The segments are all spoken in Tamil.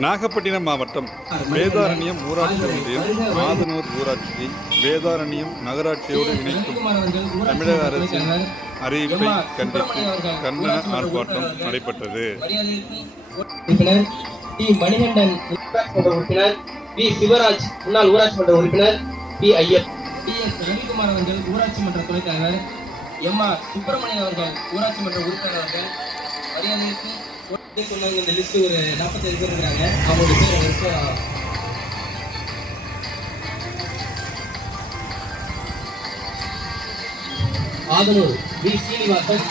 நாகப்பட்டினம் மாவட்டம் வேதாரண்யம் ஊராட்சி ஒன்றியம் மாதனூர் ஊராட்சியை வேதாரண்யம் நகராட்சியோடு இணைக்கும் தமிழக அரசின் அறிவிப்பை கண்டித்து கண்டன ஆர்ப்பாட்டம் நடைபெற்றது. டி மணிகண்டன் உறுப்பினர் வி சிவராஜ் முன்னாள் ஊராட்சி மன்ற உறுப்பினர் P Iyer T S Ravikumar அவர்கள் ஊராட்சி மன்ற துணைத் தலைவர் எம் ஆர் சுப்பிரமணியன் அவர்கள் ஊராட்சி மன்ற உறுப்பினர் அவர்கள் மரியாதைக்கு சொன்னாங்க இந்த லிஸ்ட் ஒரு நாற்பத்தஞ்சு பேர் இருக்கிறாங்க. அவங்களுடைய பேர் வரிசையா ஆதனூர் வி. ஸ்ரீனிவாசன்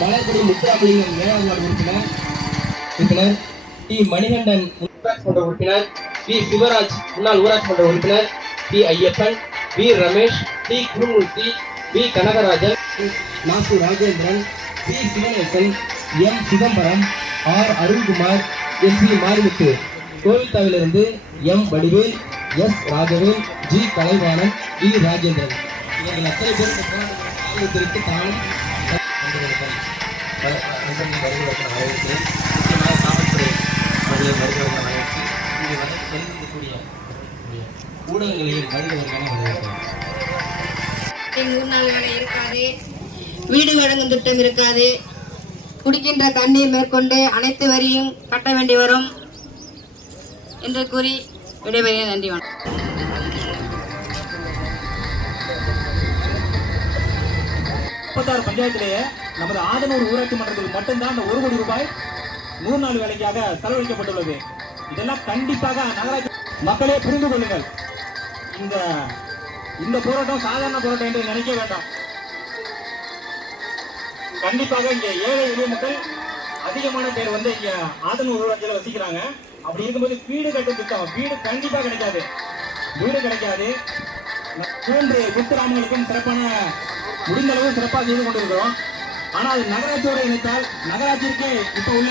மலர்குடி முத்துராமலிங்கம் ஏழாம் வார்டு உறுப்பினர் உறுப்பினர் டி. மணிகண்டன் ஊராட்சி மன்ற உறுப்பினர் வி. சிவராஜ் முன்னாள் ஊராட்சி மன்ற உறுப்பினர் P Ayyappan V. Ramesh T. Gurumurthy V. Kanagarajan Nasu Rajendran C. Sivanesan M. Chidambaram R. Arunkumar S. V. Marimuthu. கோல்தாவிலிருந்து M. Vadivel S. Ragavel G. Kalaivanan E Rajendran. இவர்கள் அத்தனை பேருக்கு தெரிவித்து தானும் ஊடகங்களில் மனிதர்களுக்கான இருக்காது. வீடு வழங்கும் திட்டம் இருக்காது. குடிக்கின்ற தண்ணீர் மேற்கொண்டு அனைத்து வரியும் கட்ட வேண்டி வரும் என்று கூறி விடைபெறிய நன்றி வணக்கம். முப்பத்தாறு பஞ்சாயத்திலேயே நமது ஆதனூர் ஊராட்சி மன்றத்தில் மட்டும்தான் அந்த ஒரு கோடி ரூபாய் நூறு நாள் வேலைக்காக செலவழிக்கப்பட்டுள்ளது. இதெல்லாம் கண்டிப்பாக நகராட்சி மக்களே புரிந்து கொள்ளுங்கள். இந்த இந்த போராட்டம் சாதாரண போராட்டம் என்று நினைக்க வேண்டாம். கண்டிப்பாக இங்க ஏழை எளிய மக்கள் அதிகமான பேர் வந்து இங்க ஆதனூர் ஊராட்சியில வசிக்கிறாங்க. அப்படி இருக்கும்போது வீடு கட்டும் திட்டம் வீடு கண்டிப்பா கிடைக்காது. வீடு கிடைக்காது. மூன்று குத்துராமங்களுக்கும் சிறப்பான முடிந்த அளவு சிறப்பாக செய்து கொண்டிருக்கிறோம். ஆனால் நகராட்சியோட இணைத்தால் நகராட்சிக்கு இப்ப உள்ள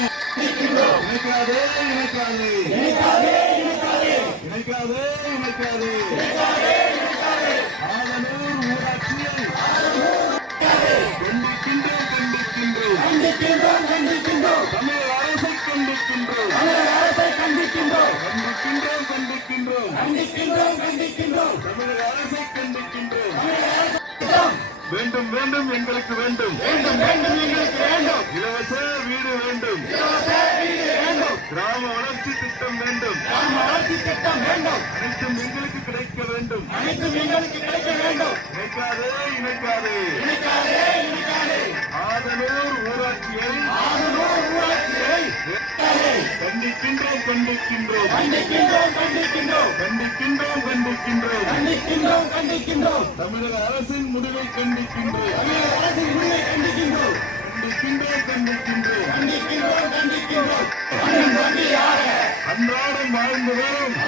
இணைக்காதே இணைக்காதே. இணைக்காதே இணைக்காதே. இணைக்காதே. கண்டிக்கின்றோம் கண்டிக்கின்றோம் தமிழக அரசை கண்டிக்கின்றோம் தமிழக அரசை கண்டிக்கின்றோம் கண்டிக்கின்றோம் கண்டிக்கின்றோம் கண்டிக்கின்றோம் கண்டிக்கின்றோம் தமிழக அரசை கண்டிக்கின்றோம் வேண்டும் வேண்டும் எங்களுக்கு வேண்டும். வேண்டும் வேண்டும் எங்களுக்கு வேண்டும். இலவச வீடு வேண்டும். இலவச வீடு வேண்டும். கிராம வளர்ச்சி திட்டம் வேண்டும். கிராம வளர்ச்சி திட்டம் வேண்டும். அனைத்தும் எங்களுக்கு கிடைக்க வேண்டும். அனைத்தும் எங்களுக்கு கிடைக்க வேண்டும். இணைக்காதே இணைக்காதே. இணைக்காதே. கண்டிக்கின்றோம் கண்டிக்கின்றோம். கண்டிக்கின்றோம் கண்டிக்கின்றோம். கண்டிக்கின்றோம் கண்டிக்கின்றோம். கண்டிக்கின்றோம் கண்டிக்கின்றோம். தமிழக அரசின் முடிவை கண்டிக்கின்றோம். தமிழக அரசின் முடிவை கண்டிக்கின்றோம். கண்டிக்கின்றோம் கண்டிக்கின்றோம். கண்டிக்கின்றோம் கண்டிக்கின்றோம். அன்றாடம் வாழ்ந்து வரும்.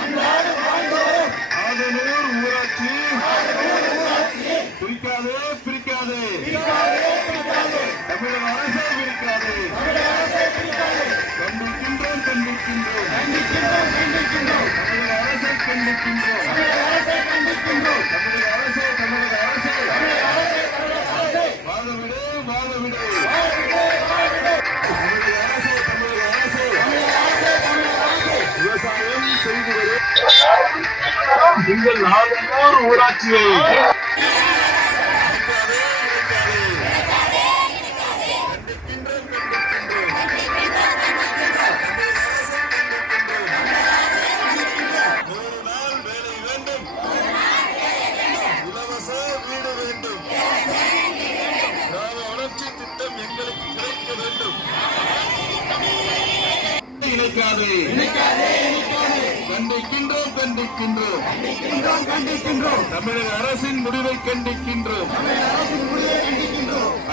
நீங்கள் நாள்தோறும் ஊராட்சியை. இணைக்காதே கண்டிக்கின்றோம் கண்டிக்கின்றோம். கண்டிக்கின்றோம். தமிழக அரசின் முடிவை கண்டிக்கின்றோம்.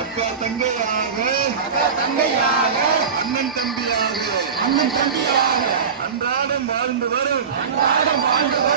அக்கா தங்கையாக அக்கா தங்கையாக அண்ணன் தம்பியாக. அண்ணன் தம்பியாக. அன்றாடம் வாழ்ந்து வரும். அன்றாடம் வாழ்ந்து வரும்.